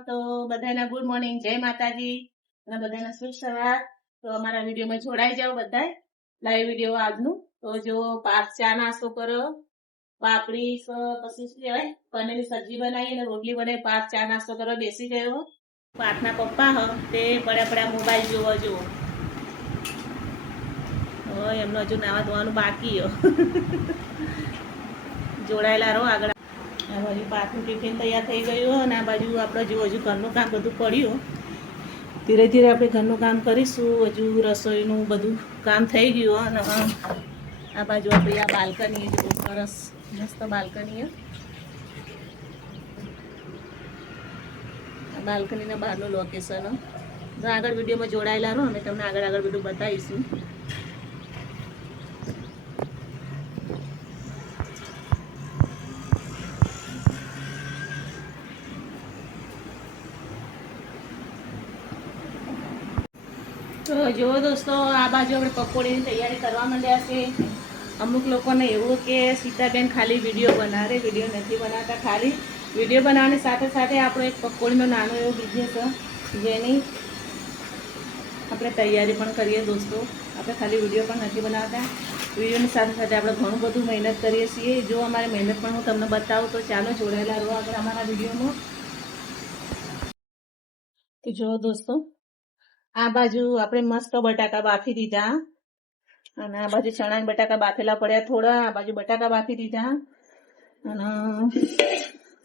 તો બધાને good morning, જય માતાજી અને બધાને શુભ સવાર. તો અમારા વિડીયોમાં જોડાઈ જાઓ બધા. લાઈવ વિડીયો આજનું. તો જો પાંચ ચા નાસ્તો કરો, પાપડી પછી શું કહેવાય પનીરની સબ્જી બનાવી અને રોટલી બનાવી, પાંચ ચા નાસ્તો કરો બેસી ગયો. પાર્થના પપ્પા તે પડ્યા પડ્યા મોબાઈલ જોવા જુઓ. એમનું હજુ નાવા ધોવાનું બાકી જોડાયેલા રહો આગળ. આ બાજુ પાકનું ટિફિન તૈયાર થઈ ગયું અને આ બાજુ આપણે જો હજુ ઘરનું કામ બધું પડ્યું. ધીરે ધીરે આપણે ઘરનું કામ કરીશું. હજુ રસોઈનું બધું કામ થઈ ગયું અને આ બાજુ આપણી આ બાલ્કની બહુ સરસ મસ્ત બાલ્કની. આ બાલ્કનીના બહારનું લોકેશન. તો આગળ વિડીયોમાં જોડાયેલા રહો, અમે તમને આગળ આગળ બધું બતાવીશું. તો જો દોસ્તો, આ બાજુ આપણે પકોડીની તૈયારી કરવા માંડ્યા છે. અમુક લોકોને એવું કે સીતાબેન ખાલી વિડીયો બનાવે, વિડીયો નથી બનાવતા. ખાલી વિડીયો બનાવવાની સાથે સાથે આપણો એક પકોડીનો નાનો એવો બિઝનેસ જેની આપણે તૈયારી પણ કરીએ દોસ્તો. આપણે ખાલી વિડીયો પણ નથી બનાવતા, વિડીયોની સાથે સાથે આપણે ઘણું બધું મહેનત કરીએ છીએ. જો અમારી મહેનત પણ હું તમને બતાવું તો ચાલો જોડાયેલા રહો આગળ અમારા વિડીયોમાં. તો જો દોસ્તો, આ બાજુ આપણે મસ્ત બટાકા બાફી દીધા અને આ બાજુ ચણા બટાકા બાફેલા પડ્યા થોડા. આ બાજુ બટાકા બાફી દીધા અને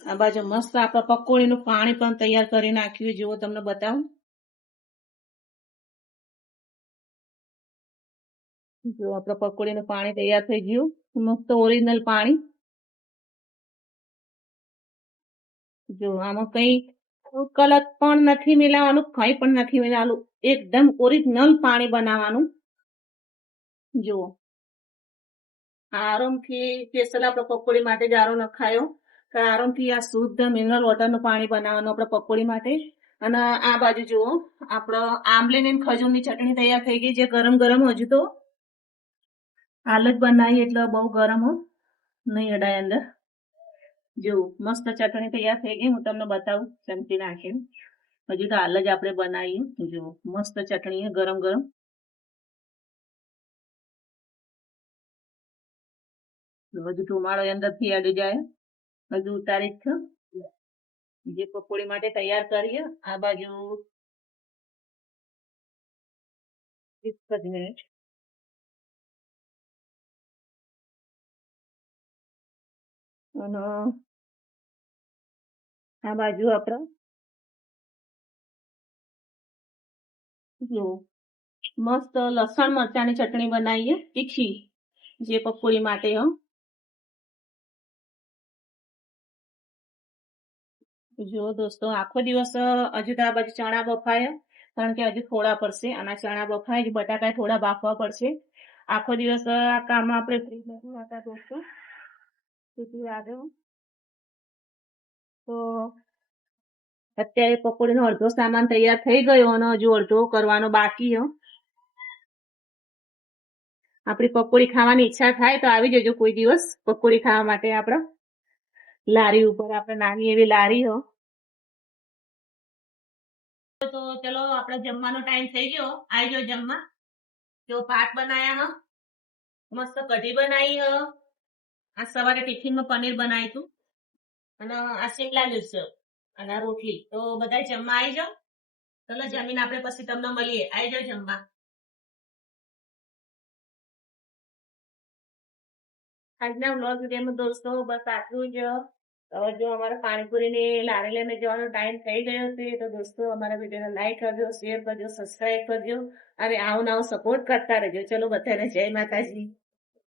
આ બાજુ મસ્ત આપણે પકોડીનું પાણી પણ તૈયાર કરી નાખ્યું. જુઓ તમને બતાવું. જો આપણે પકોડીનું પાણી તૈયાર થઈ ગયું, મસ્ત ઓરિજિનલ પાણી. જો આમાં કઈ કલર પણ નથી મિલાવવાનું, કઈ પણ નથી મિલાવવાનું, એકદમ ઓરિજિનલ પાણી બનાવવાનું. જુઓ, આરામથી સ્પેશિયલ આપણે પકોડી માટે જ આરો નખાયો કે આરામથી આ શુદ્ધ મિનરલ વોટરનું પાણી બનાવવાનું આપણે પકોડી માટે. અને આ બાજુ જુઓ, આપણે આંબલીની ખજૂરની ચટણી તૈયાર થઈ ગઈ, જે ગરમ ગરમ હજુ તો હાલ જ બનાવી એટલે બહુ ગરમ નહીં અડાય અંદર. જો મસ્ત ચટણી તૈયાર થઈ ગઈ, હું તમને બતાવું ચમચી નાખીને. હજુ તો હાલ જ આપણે બનાવીએ. જો મસ્ત ચટણી ગરમ ગરમ. હજુ ટોમાળો અંદરથી અડી જાય, હજુ ઉતારી જ છે. જે પકોડી માટે તૈયાર કરીએ. આ બાજુ 20 મિનિટ. અને આ બાજુ આપણે જો મસ્ત લસણ મરચાની ચટણી બનાવીએ તીખી, જે પકોડી માટે. જો દોસ્તો, આખો દિવસ હજુ તો આ બાજુ ચણા બફાયા, કારણ કે હજુ થોડા પડશે. આના ચણા બફાય, હજુ બટાકા થોડા બાફવા પડશે. આખો દિવસ આ કામમાં આપણે ફ્રી નથી હોતા દોસ્તો. તેથી આગળ તો અત્યારે પકોડીનો અડધો સામાન તૈયાર થઈ ગયો અને હજુ અડધો કરવાનો બાકી. આપણી પકોડી ખાવાની ઈચ્છા થાય તો આવી જજો કોઈ દિવસ પકોડી ખાવા માટે. આપણે લારી ઉપર, આપણે નાની એવી લારી તો ચલો, આપણે જમવાનો ટાઈમ થઈ ગયો, આવી જાઓ જમવા. જો ભાત બનાયા મસ્ત કઢી બનાવી આ સવારે ટિફિનમાં પનીર બનાવ્યું હતું અને આ શિમલા મિર્ચ અને રોટલી. તો બધા જમવા આવી જાઓ. ચલો જમીન આપણે પછી તમને મળીએ. આવી જાઓ જમવા. આજના વ્લોગ વિડીયોમાં દોસ્તો બસ આટલું જ. હવે જો અમારે પાણીપુરીની લારી લઈને જવાનો ટાઈમ થઈ ગયો છે, તો દોસ્તો અમારા વિડીયોને લાઈક કરજો, શેર કરજો, સબસ્ક્રાઈબ કરજો અને આવો નવો સપોર્ટ કરતા રહેજો. ચલો બધાને જય માતાજી.